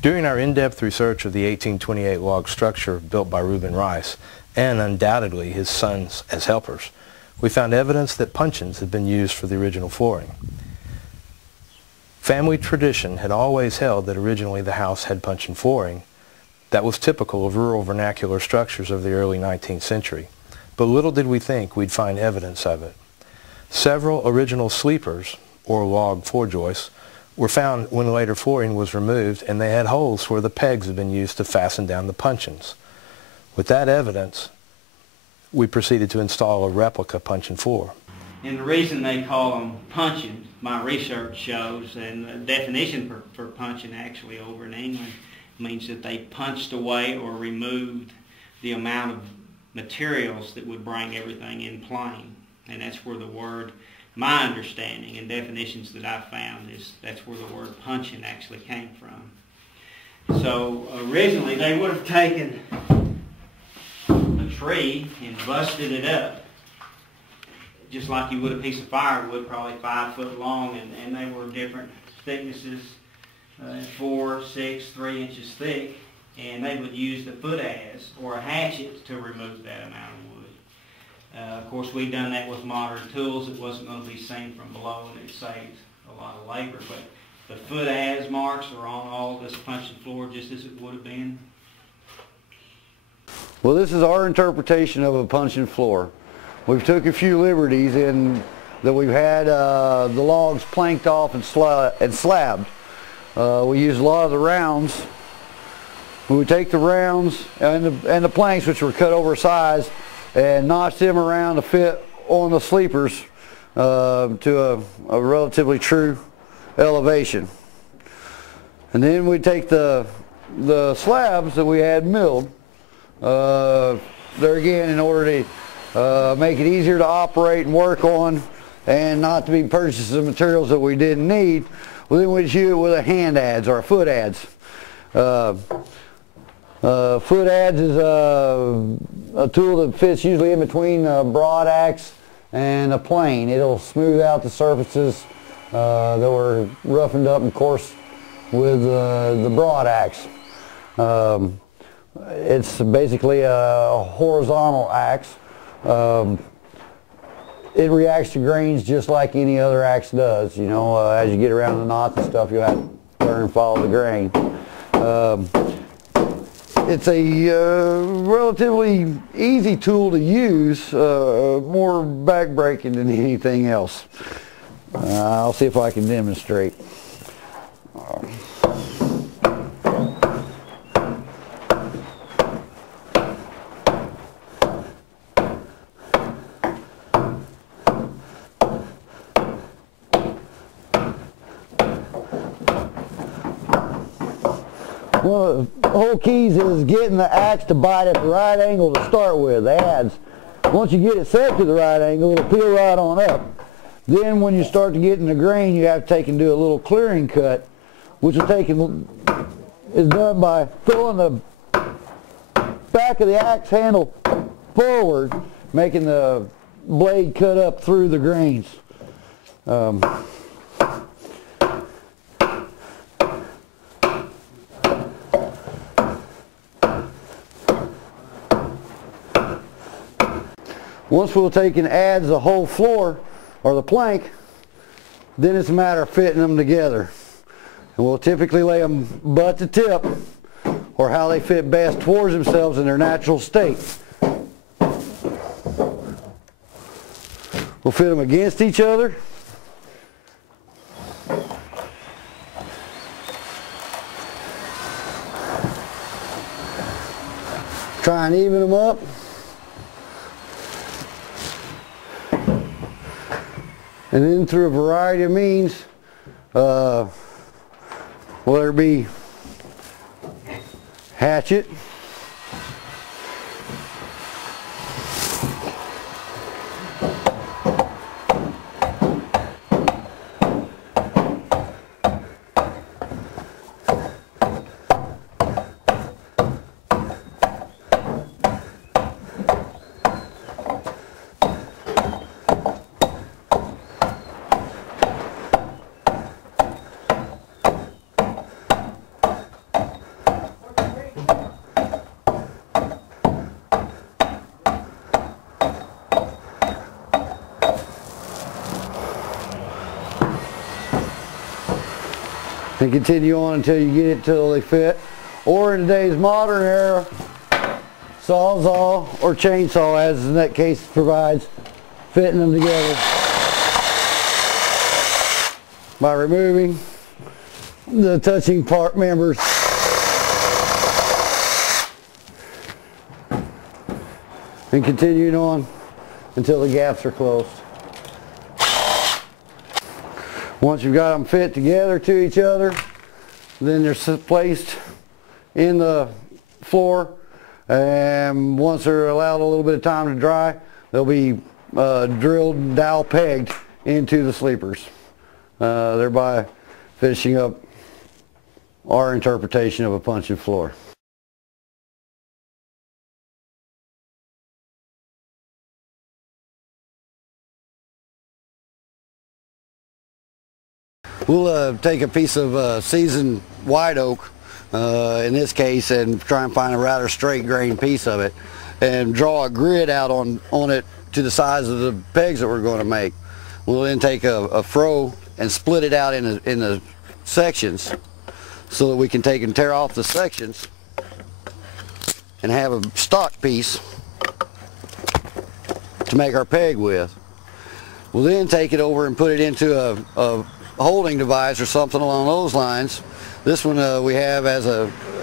During our in-depth research of the 1828 log structure built by Reuben Rice, and undoubtedly his sons as helpers, we found evidence that puncheons had been used for the original flooring. Family tradition had always held that originally the house had puncheon flooring. That was typical of rural vernacular structures of the early 19th century, but little did we think we'd find evidence of it. Several original sleepers, or log floor joists, were found when later flooring was removed, and they had holes where the pegs had been used to fasten down the puncheons. With that evidence, we proceeded to install a replica puncheon floor. And the reason they call them puncheons, my research shows, and the definition for puncheon actually over in England means that they punched away or removed the amount of materials that would bring everything in plane. And that's where the word, my understanding and definitions that I found, is that's where the word puncheon actually came from. So originally they would have taken a tree and busted it up, just like you would a piece of firewood, probably 5 foot long, and they were different thicknesses, 4, 6, 3 inches thick, and they would use the foot adze or a hatchet to remove that amount of wood. Of course, we've done that with modern tools. It wasn't going to be seen from below, and it saved a lot of labor, but the foot adze marks are on all this puncheon floor just as it would have been. Well, this is our interpretation of a puncheon floor. We've took a few liberties in that we've had the logs planked off and slabbed. We use a lot of the rounds. We would take the rounds and the planks, which were cut oversize, and notch them around to fit on the sleepers to a relatively true elevation. And then we'd take the slabs that we had milled, there again, in order to make it easier to operate and work on, and not to be purchasing materials that we didn't need. Well, then we'd shoot it with a hand adze or a foot adze. Foot adze is a tool that fits usually in between a broad axe and a plane. It'll smooth out the surfaces that were roughened up, of course, with the broad axe. It's basically a horizontal axe. It reacts to grains just like any other axe does. You know, as you get around the knots and stuff, you'll have to learn and follow the grain. It's a relatively easy tool to use, more back-breaking than anything else. I'll see if I can demonstrate. One of the whole keys is getting the axe to bite at the right angle to start with, the adze. Once you get it set to the right angle, it'll peel right on up. Then when you start to get in the grain, you have to take and do a little clearing cut, which is done by throwing the back of the axe handle forward, making the blade cut up through the grains. Once we'll take and adze the whole floor or the plank, then it's a matter of fitting them together. And we'll typically lay them butt to tip, or how they fit best towards themselves in their natural state. We'll fit them against each other. Try and even them up. And then through a variety of means, whether it be hatchet, and continue on until you get it till they fit. Or in today's modern era, Sawzall or chainsaw, as in that case provides, fitting them together by removing the touching part members and continuing on until the gaps are closed. Once you've got them fit together to each other, then they're placed in the floor, and once they're allowed a little bit of time to dry, they'll be drilled and dowel pegged into the sleepers, thereby finishing up our interpretation of a puncheon floor. We'll take a piece of seasoned white oak, in this case, and try and find a rather straight grain piece of it, and draw a grid out on it to the size of the pegs that we're going to make. We'll then take a froe and split it out in the sections so that we can take and tear off the sections and have a stock piece to make our peg with. We'll then take it over and put it into a holding device or something along those lines. This one we have as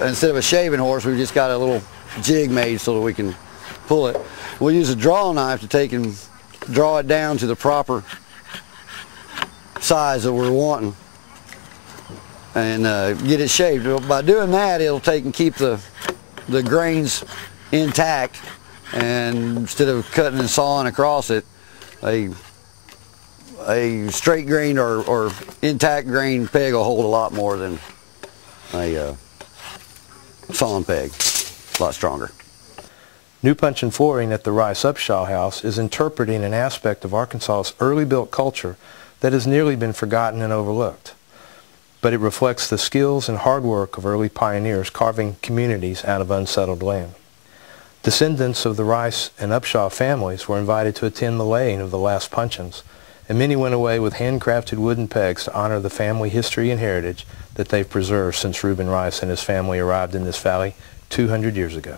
instead of a shaving horse, we've just got a little jig made so that we can pull it. We'll use a draw knife to take and draw it down to the proper size that we're wanting and get it shaved. By doing that, it'll take and keep the grains intact, and instead of cutting and sawing across it, a straight grain or intact grain peg will hold a lot more than a sawn peg, a lot stronger. New Puncheon Flooring at the Rice Upshaw House is interpreting an aspect of Arkansas's early built culture that has nearly been forgotten and overlooked. But it reflects the skills and hard work of early pioneers carving communities out of unsettled land. Descendants of the Rice and Upshaw families were invited to attend the laying of the last puncheons, and many went away with handcrafted wooden pegs to honor the family history and heritage that they've preserved since Reuben Rice and his family arrived in this valley 200 years ago.